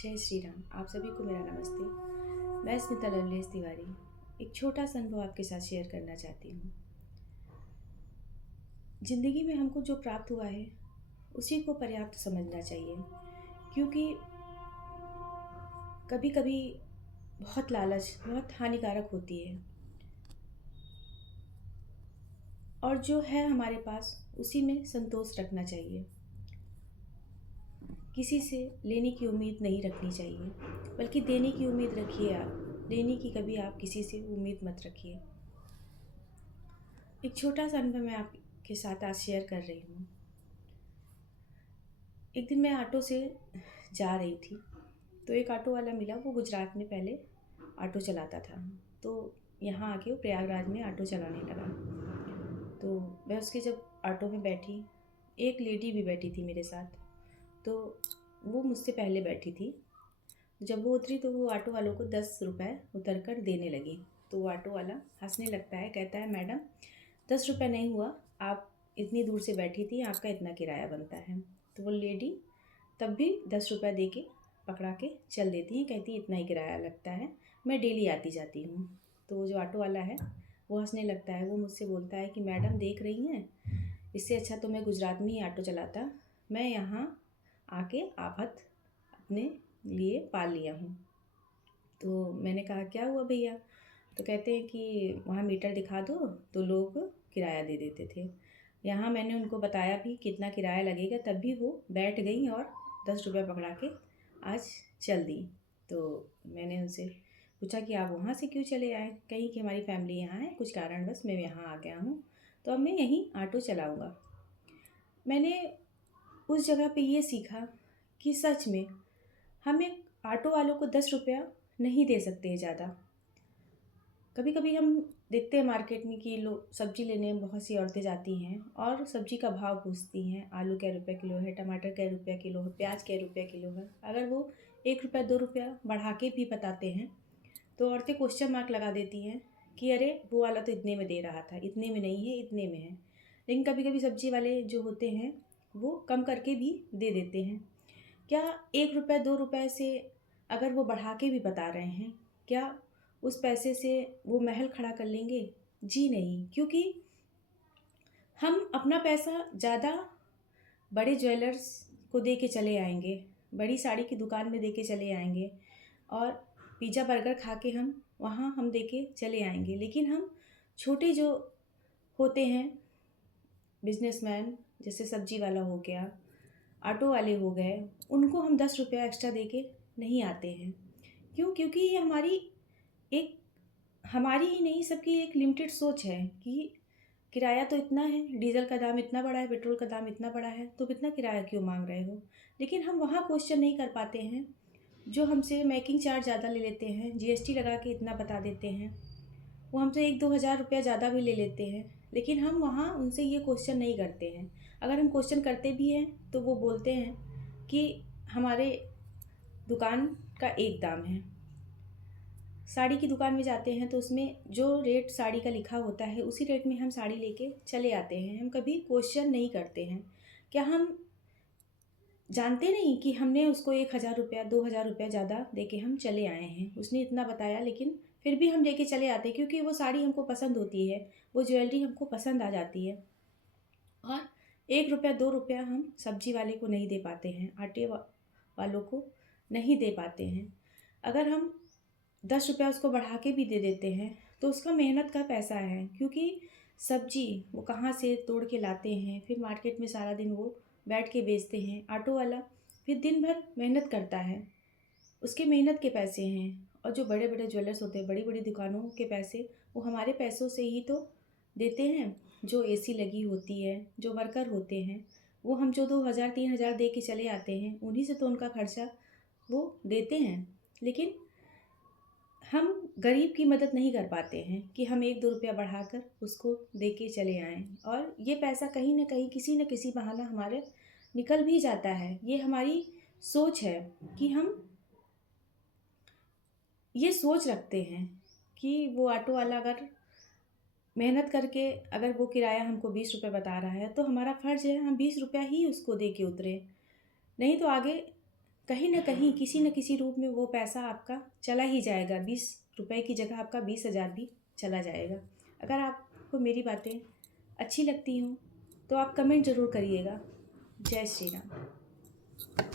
जय श्री राम। आप सभी को मेरा नमस्ते। मैं स्मिता लवलेश तिवारी एक छोटा सा अनुभव आपके साथ शेयर करना चाहती हूँ। ज़िंदगी में हमको जो प्राप्त हुआ है उसी को पर्याप्त समझना चाहिए, क्योंकि कभी कभी बहुत लालच बहुत हानिकारक होती है और जो है हमारे पास उसी में संतोष रखना चाहिए। किसी से लेने की उम्मीद नहीं रखनी चाहिए, बल्कि देने की उम्मीद रखिए। आप लेने की कभी आप किसी से उम्मीद मत रखिए। एक छोटा सा अनुभव मैं आपके साथ आज शेयर कर रही हूँ। एक दिन मैं ऑटो से जा रही थी, तो एक ऑटो वाला मिला। वो गुजरात में पहले ऑटो चलाता था, तो यहाँ आके वो प्रयागराज में ऑटो चलाने लगा। तो मैं उसके जब ऑटो में बैठी, एक लेडी भी बैठी थी मेरे साथ, तो वो मुझसे पहले बैठी थी। जब वो उतरी तो वो ऑटो वालों को 10 रुपये उतर कर देने लगी। तो वो ऑटो वाला हंसने लगता है, कहता है, मैडम 10 रुपये नहीं हुआ, आप इतनी दूर से बैठी थी, आपका इतना किराया बनता है। तो वो लेडी तब भी 10 रुपये दे के पकड़ा के चल देती है, कहती है इतना ही किराया लगता है, मैं डेली आती जाती हूँ। तो वो जो ऑटो वाला है वो हंसने लगता है। वो मुझसे बोलता है कि मैडम देख रही हैं, इससे अच्छा तो मैं गुजरात में ही ऑटो चलाता, मैं यहाँ आके आफत अपने लिए पाल लिया हूँ। तो मैंने कहा क्या हुआ भैया? तो कहते हैं कि वहाँ मीटर दिखा दो, तो लोग किराया दे देते थे। यहाँ मैंने उनको बताया भी कितना किराया लगेगा, तब भी वो बैठ गई और 10 रुपये पकड़ा के आज चल दी। तो मैंने उनसे पूछा कि आप वहाँ से क्यों चले आए? कहीं कि हमारी फैमिली यहाँ है, कुछ कारणवश मैं यहाँ आ गया हूँ, तो अब मैं यहीं ऑटो चलाऊँगा। मैंने उस जगह पे ये सीखा कि सच में हम एक ऑटो वालों को 10 रुपया नहीं दे सकते हैं ज़्यादा। कभी कभी हम देखते हैं मार्केट में कि लोग सब्जी लेने बहुत सी औरतें जाती हैं और सब्जी का भाव पूछती हैं। आलू कै रुपये किलो है, टमाटर कै रुपये किलो है, प्याज कै रुपये किलो है। अगर वो 1 रुपया 2 रुपया बढ़ा के भी बताते हैं तो औरतें क्वेश्चन मार्क लगा देती हैं कि अरे वो वाला तो इतने में दे रहा था, इतने में नहीं है, इतने में है। लेकिन कभी कभी सब्जी वाले जो होते हैं वो कम करके भी दे देते हैं। क्या 1 रुपया 2 रुपये से अगर वो बढ़ा के भी बता रहे हैं, क्या उस पैसे से वो महल खड़ा कर लेंगे? जी नहीं, क्योंकि हम अपना पैसा ज़्यादा बड़े ज्वेलर्स को दे के चले आएंगे, बड़ी साड़ी की दुकान में दे के चले आएंगे और पिज़्ज़ा बर्गर खा के हम वहाँ हम दे के चले आएंगे। लेकिन हम छोटे जो होते हैं बिजनेसमैन, जैसे सब्जी वाला हो गया, ऑटो वाले हो गए, उनको हम 10 रुपया एक्स्ट्रा दे के नहीं आते हैं। क्यों? क्योंकि ये एक हमारी ही नहीं, सबकी एक लिमिटेड सोच है कि किराया तो इतना है, डीजल का दाम इतना बड़ा है, पेट्रोल का दाम इतना बड़ा है, तो इतना किराया क्यों मांग रहे हो? लेकिन हम वहाँ क्वेश्चन नहीं कर पाते हैं। जो हमसे मेकिंग चार्ज ज़्यादा ले लेते हैं, जीएसटी लगा के इतना बता देते हैं, वो हमसे 1-2 हज़ार रुपया ज़्यादा भी ले लेते हैं, लेकिन हम वहाँ उनसे ये क्वेश्चन नहीं करते हैं। अगर हम क्वेश्चन करते भी हैं तो वो बोलते हैं कि हमारे दुकान का एक दाम है। साड़ी की दुकान में जाते हैं तो उसमें जो रेट साड़ी का लिखा होता है उसी रेट में हम साड़ी लेके चले आते हैं। हम कभी क्वेश्चन नहीं करते हैं। क्या हम जानते नहीं कि हमने उसको 1,000 रुपया 2,000 रुपया ज़्यादा दे के हम चले आए हैं? उसने इतना बताया लेकिन फिर भी हम लेके चले आते हैं, क्योंकि वो साड़ी हमको पसंद होती है, वो ज्वेलरी हमको पसंद आ जाती है। और 1 रुपया 2 रुपया हम सब्जी वाले को नहीं दे पाते हैं, वालों को नहीं दे पाते हैं। अगर हम 10 रुपया उसको बढ़ा के भी दे देते हैं तो उसका मेहनत का पैसा है, क्योंकि सब्जी वो कहाँ से तोड़ के लाते हैं, फिर मार्केट में सारा दिन वो बैठ के बेचते हैं। ऑटो वाला फिर दिन भर मेहनत करता है, उसके मेहनत के पैसे हैं। और जो बड़े बड़े ज्वेलर्स होते हैं, बड़ी बड़ी दुकानों के पैसे, वो हमारे पैसों से ही तो देते हैं। जो एसी लगी होती है, जो वर्कर होते हैं, वो हम जो 2,000 3,000 दे के चले आते हैं, उन्हीं से तो उनका खर्चा वो देते हैं। लेकिन हम गरीब की मदद नहीं कर पाते हैं कि हम 1-2 रुपया बढ़ाकर उसको दे के चले आएँ, और ये पैसा कहीं न कहीं किसी न किसी बहाना हमारे निकल भी जाता है। ये हमारी सोच है कि हम ये सोच रखते हैं कि वो ऑटो वाला अगर मेहनत करके अगर वो किराया हमको 20 रुपये बता रहा है, तो हमारा फ़र्ज़ है हम 20 रुपया ही उसको दे के उतरें। नहीं तो आगे कहीं ना कहीं किसी न किसी रूप में वो पैसा आपका चला ही जाएगा। 20 रुपए की जगह आपका 20,000 भी चला जाएगा। अगर आपको मेरी बातें अच्छी लगती हों तो आप कमेंट ज़रूर करिएगा। जय श्री राम।